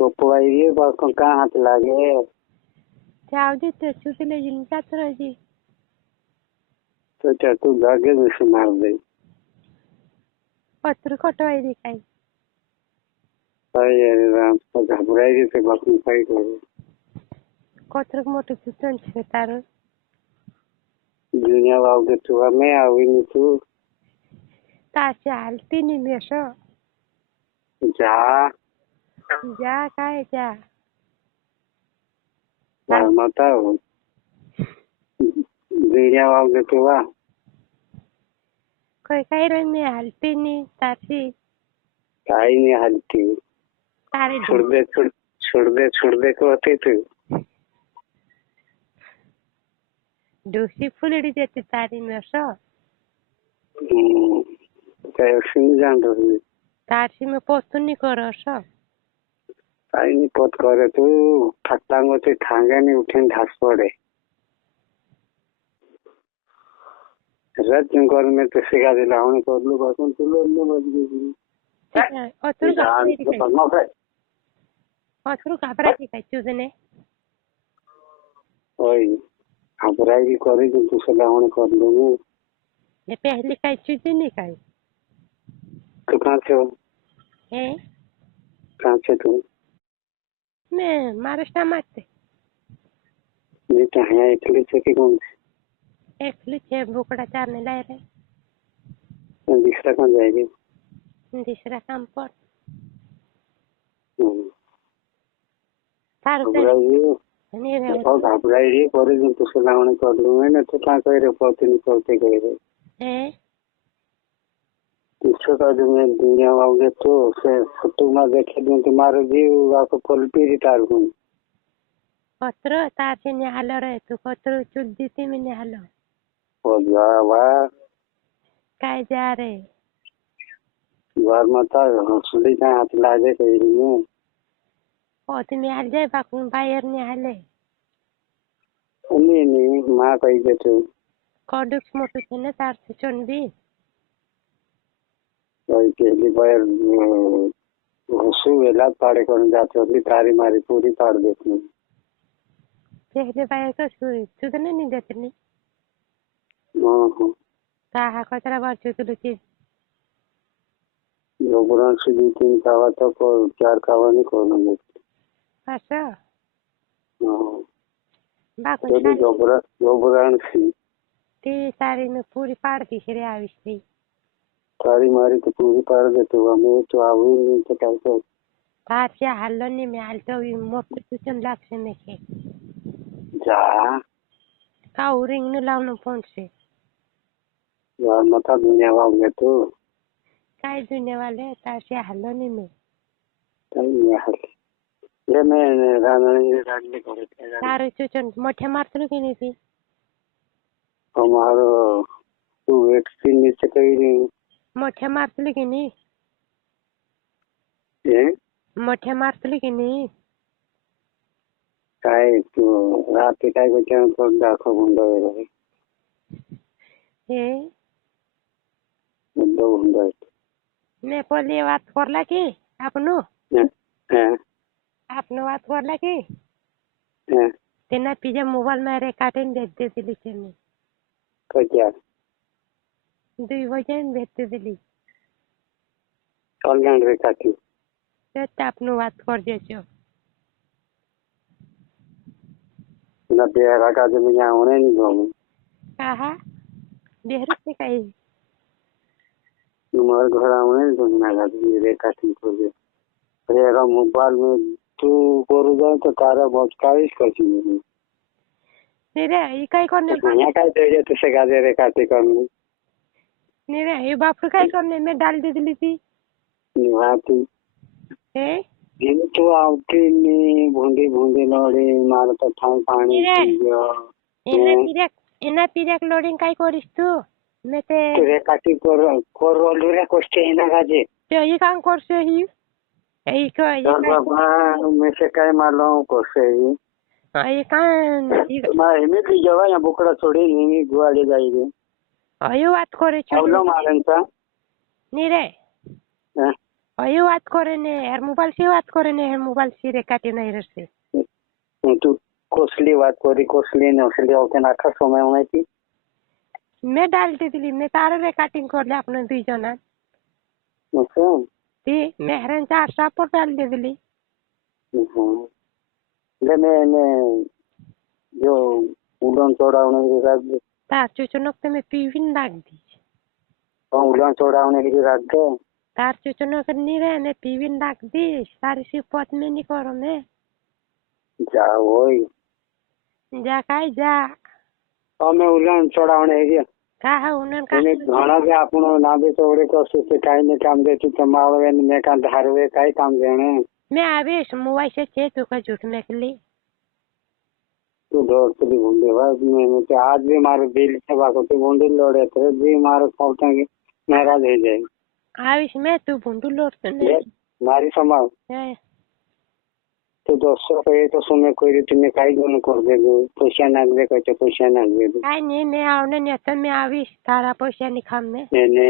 टोपवाई कहाँ हाथ लागे जाऊ ते चुकीले जिनकाच राजी तो त्या तू जागे दिवशी मार दे पत्र कटवाई काय काय अरे राम तो घबराई ते बाकी काय करे कत्र मोठं सुचन छे तार दुनिया वाव दे तू हमें आवी नी तू ताशे हालती निमेष जा जा काय जा मता हो दुनिया वाव दे तू वा काय रे मी हालती नी ताशी काही नाही हलती तारे छोड़ दे को होते तू डोसी फुलड़ी देते तारी में काय सुन जान रही तारसी में पोस्ट नहीं करो काही नाही पोत करे तू ठट्टांगो ते ठांगे नहीं उठेन ढास पड़े रत कर में तो सिखा दिला हूं कर लो बासन तू लो बच गई अथरू घबरा की काय चुजने ओए घबराई करे तू सला हूं कर लो ये पहले काय चुजने काय तू कहां से हो हैं कहां से तू मैं महाराष्ट्र मारते मैं तो है एकली से की कौन एकली छे बोकड़ा चारने लाए रे दूसरा कहां जाएगी दूसरा काम पर घबराई करे तू सला हूं कर लो मैं तो कहां कह रे पोते नहीं करते कह रे हैं पीछे का जो मैं दुनिया वाले तो से फोटो में देखे दूं तुम्हारे जीव आपको पलटी रिटायर हूं कत्र तारसी ने हालो रे तू कत्र चुल दीती में ने हालो ओ जावा काय जा रे बार मता हंसली का हाथ लागे कहीं नहीं ओ तुम्हें हाल जाए बाकुन बायर ने हाले नहीं मां कही दे तू कॉडक्स मोटो छे ने तारसी चोनबी वही पहली बार हंसू वेला पाड़े करने जाते हो तारी मारी पूरी पाड़ देती पहले बायर का चुदने नहीं देते नहीं कहा कचरा बार चुदलू चीज जोबरान से 2-3 कावा तो को 4 कावा नहीं करना अच्छा हां बाकुन तो जोबरान से ती सारी में पूरी पाड़ दी रे आविष्टी तारी मारी तो पूरी पाड़ देते हो हमें तो आवी नहीं तो कैसे तारसी हालो नहीं में हालतो मोटो चुचन लागसे में के जा का रिंग न लावनो फोन से यार मता दुनिया वाले तो काय दुनिया वाले तारसी हालो नहीं में नहीं यार ये मैं रानी करे तार चुचन मोठे मारतलो की नहीं थी हमारो तू वैक्सीन नीचे कहीं नहीं मोठे मारतलो की नहीं ये मोठे मारतलो की नहीं काय तू रात काय बच्चा तो दाखव गुंडा रे हे गुंडा ने पहिले बात करला की आपनो हां आपनो बात करला की हां तेना पिजे मोबाइल में रिकॉर्डिंग भेज दे दिली चने तो क्या 2 बजे भेज दे दिली ऑनलाइन रिकॉर्डिंग तो आपनो बात कर देछो ना बेरा का जो मैं आउने नहीं गो कहा देहरु से कही तुम्हारे घर आउने नहीं तो ना लगी रिकॉर्डिंग कर दे अरे मोबाइल में तू करू जाए तो तारा बहुत काइस करती है तेरे ये काय करने यहाँ काय दे तो से गाजे रिकॉर्डिंग करने मेरे ये बाप काय करने में डाल दे दिली थी निवाती ए दिन तो आउटी में भूंडी नोड़ी मार तो ठाई पानी पियो एना पिरेक लोडिंग काय करिस तू मैं ते काटी कर रोलू रे कोस्टे एना गाजे तो ये काम करसे ही ए को ये बाबा मैं से काय मालूम कोसे ही ये कान मैं में भी जवा या बुकड़ा छोड़ी नहीं गुआड़े जाईगे अयो बात करे छु आवलो मारन सा नी रे ये बात करे ने यार मोबाइल से बात करे ने मोबाइल से रेकाटी नहीं रहते तू कोसली बात करी कोसली नसली होते नाखा समय में थी मैं डाल देती मैं तार रेकाटिंग कर ले अपने दुई जना अच्छा ती मेहरन चार सापर डाल देती मैं जो उड़न चढ़ाने की रात तार चुचनक तो मैं पीविन डाक दी उड़न चढ़ाने की रात दे तार चुचनक नहीं रहे ने पीविन डाक दी सारी सिपत में नहीं करो मैं जा वही जा काई जा मैं उड़न चढ़ाने की कहा उन्हें का घना के आपण ना भी चौड़े को से काई ने काम दे तू मावे में का धारवे काई काम देने मैं आवेश मोबाइल से चे तू का झूठ में के लिए तू डर चली भूले भाई मैं तो आज भी मारे दिल से बाको तो बंडी लड़े थे भी मारे खोलते कि नाराज हो जाए आवेश में तू बंडू लौटते ने मारी समाज तो 200 पे तो सुने कोई तुम्हें काई दोनों कर दे पैसा नाग दे कहते पैसा नाग दे आई नहीं आवने ने तो मैं आवेश तारा पैसा नहीं खाम में ने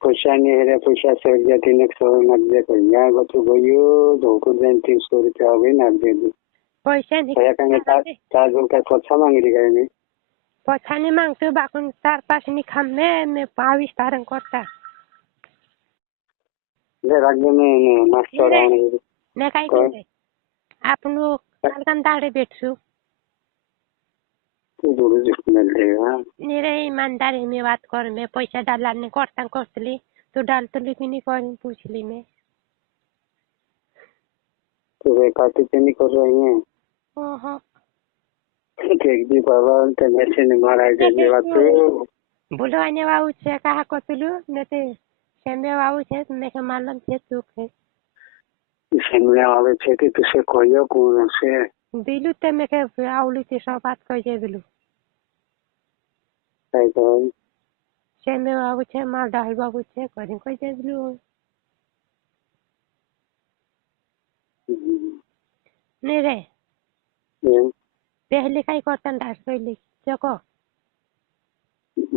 पैसा नहीं है पैसा से जाती ने सो नाग दे कर यहाँ को तो गयो धोको देन 300 रुपया हो गई नाग दे दी पैसा नहीं क्या कहेंगे तार जो का पछा मांग रही है पैसा नहीं मांगते बाकुन तार पास नहीं खाम में मैं आवेश तारन करता ले राज्य में मास्टर आने ने काई करे आपनो कालकान दाड़े बैठू तू दूर जिसमें लेगा मेरे ईमानदारी में बात कर मैं पैसा डालने करता करतली तो डालतली कि नहीं कर पूछ ली मैं तो वे काटी तो नहीं कर रही हैं ओहो एक भी बाबा तो वैसे नहीं मारा जैसे बात तो बोलो आने बाबू से कहा कतलू ने ते सेमे बाबू से मैं के मालूम से तू के सेमे आवे छे कि तुसे कोयो कोन से दिलू ते मैं के आउली से सब बात कह जे दिलू काय तो सेमे बाबू से माल डाल बाबू से कहीं कह जे दिलू नहीं रे पहले काई करतन डाल पहले चको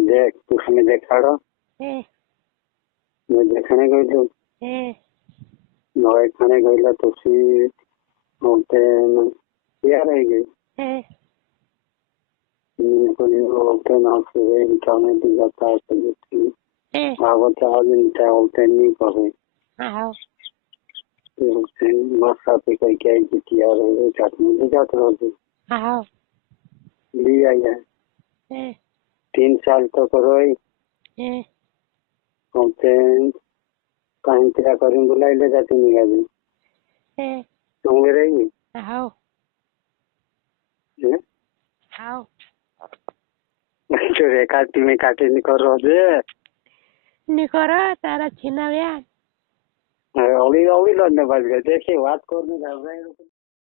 देख तू हमें देखाड़ो मैं देखने गई तो नए खाने गईला तो सी होते क्या रह गई कोई होते ना से इंटरनेट दी जाता है तो आवत आज इंटर होते नहीं करे हां तो मसा पे कोई क्या किया रहे चाटनी दी जात रहे हां लिया है 3 साल तक रोई होते कहीं क्या करें बुलाई ले जाती नहीं आदमी तुम रही हां हां तो रेखाटी में काटे नहीं कर रहे नहीं करो तारा छीना गया अली अली लड़ने बच गए देखिए बात करने जा रहे हैं